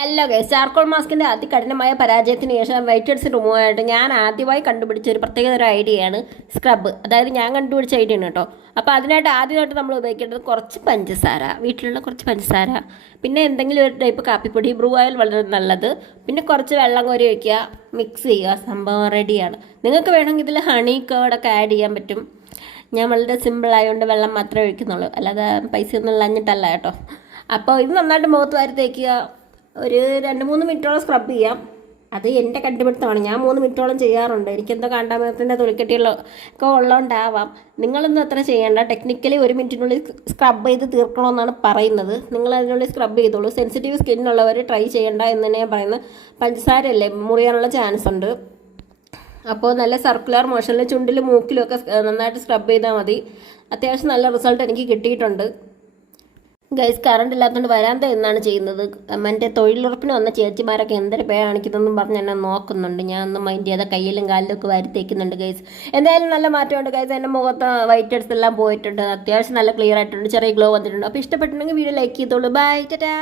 Hello guys, charcoal മാസ്കിൻ്റെ അതികഠിനമായ പരാജയത്തിന് ശേഷം വൈറ്റ് ഹെഡ്സ് റിമൂവ് ആയിട്ട് ഞാൻ ആദ്യമായി കണ്ടുപിടിച്ച ഒരു പ്രത്യേകതര ഐഡിയയാണ് സ്ക്രബ്. അതായത് ഞാൻ കണ്ടുപിടിച്ച ഐഡിയ ആണ് കേട്ടോ. അപ്പോൾ അതിനായിട്ട് ആദ്യമായിട്ട് നമ്മൾ ഉപയോഗിക്കേണ്ടത് കുറച്ച് പഞ്ചസാര, വീട്ടിലുള്ള കുറച്ച് പഞ്ചസാര, പിന്നെ എന്തെങ്കിലും ഒരു ടൈപ്പ് കാപ്പിപ്പൊടി, ബ്രൂ ഓയിൽ വളരെ നല്ലത്, പിന്നെ കുറച്ച് വെള്ളം കോരി വയ്ക്കുക, മിക്സ് ചെയ്യുക, സംഭവം റെഡിയാണ്. നിങ്ങൾക്ക് വേണമെങ്കിൽ ഇതിൽ ഹണി കേർഡൊക്കെ ആഡ് ചെയ്യാൻ പറ്റും. ഞാൻ വളരെ സിമ്പിൾ ആയതുകൊണ്ട് വെള്ളം മാത്രമേ ഒഴിക്കുന്നുള്ളൂ, അല്ലാതെ പൈസ ഒന്നും ഇളഞ്ഞിട്ടല്ല കേട്ടോ. അപ്പോൾ ഇത് നന്നായിട്ട് മുഖത്ത് വാരി തേക്കുക. ഒരു 2-3 മിനിറ്റോളം സ്ക്രബ് ചെയ്യാം. അത് എൻ്റെ കണ്ടുപിടുത്തമാണ്. ഞാൻ 3 മിനിറ്റോളം ചെയ്യാറുണ്ട്. എനിക്കെന്തോ കാണ്ടാമൃഗത്തിൻ്റെ തൊലിക്കെട്ടികളൊക്കെ ഉള്ളതുകൊണ്ടാവാം. നിങ്ങളൊന്നും അത്ര ചെയ്യേണ്ട. ടെക്നിക്കലി 1 മിനിറ്റിനുള്ളിൽ സ്ക്രബ് ചെയ്ത് തീർക്കണമെന്നാണ് പറയുന്നത്. നിങ്ങൾ അതിനുള്ളിൽ സ്ക്രബ് ചെയ്തോളൂ. സെൻസിറ്റീവ് സ്കിന്നുള്ളവർ ട്രൈ ചെയ്യേണ്ട എന്ന് തന്നെ ഞാൻ പറയുന്നത്. പഞ്ചസാരയല്ലേ, മുറിയാനുള്ള ചാൻസ് ഉണ്ട്. അപ്പോൾ നല്ല സർക്കുലർ മോഷനിൽ ചുണ്ടിലും മൂക്കിലും ഒക്കെ നന്നായിട്ട് സ്ക്രബ് ചെയ്താൽ മതി. അത്യാവശ്യം നല്ല റിസൾട്ട് എനിക്ക് കിട്ടിയിട്ടുണ്ട്. ഗൈസ്, കറണ്ട് ഇല്ലാത്തതുകൊണ്ട് വരാന്ത എന്നാണ് ചെയ്യുന്നത്. എൻ്റെ തൊഴിലുറപ്പിന് വന്ന ചേച്ചിമാരൊക്കെ എന്തൊരു പേ കാണിക്കുന്നതെന്നും പറഞ്ഞ് എന്നെ നോക്കുന്നുണ്ട്. ഞാൻ ഒന്നും മൈൻഡ് ചെയ്ത കയ്യിലും കാലിലും ഒക്കെ വരുത്തേക്കുന്നുണ്ട് ഗൈസ്. എന്തായാലും നല്ല മാറ്റമുണ്ട് ഗൈസ്. എൻ്റെ മുഖത്ത് വൈറ്റ് ഹെഡ്സ് എല്ലാം പോയിട്ടുണ്ട്. അത്യാവശ്യം നല്ല ക്ലിയർ ആയിട്ടുണ്ട്. ചെറിയ ഗ്ലോ വന്നിട്ടുണ്ട്. അപ്പോൾ ഇഷ്ടപ്പെട്ടിട്ടുണ്ടെങ്കിൽ വീഡിയോ ലൈക്ക് ചെയ്തോളൂ. ബൈ, ടാറ്റാ.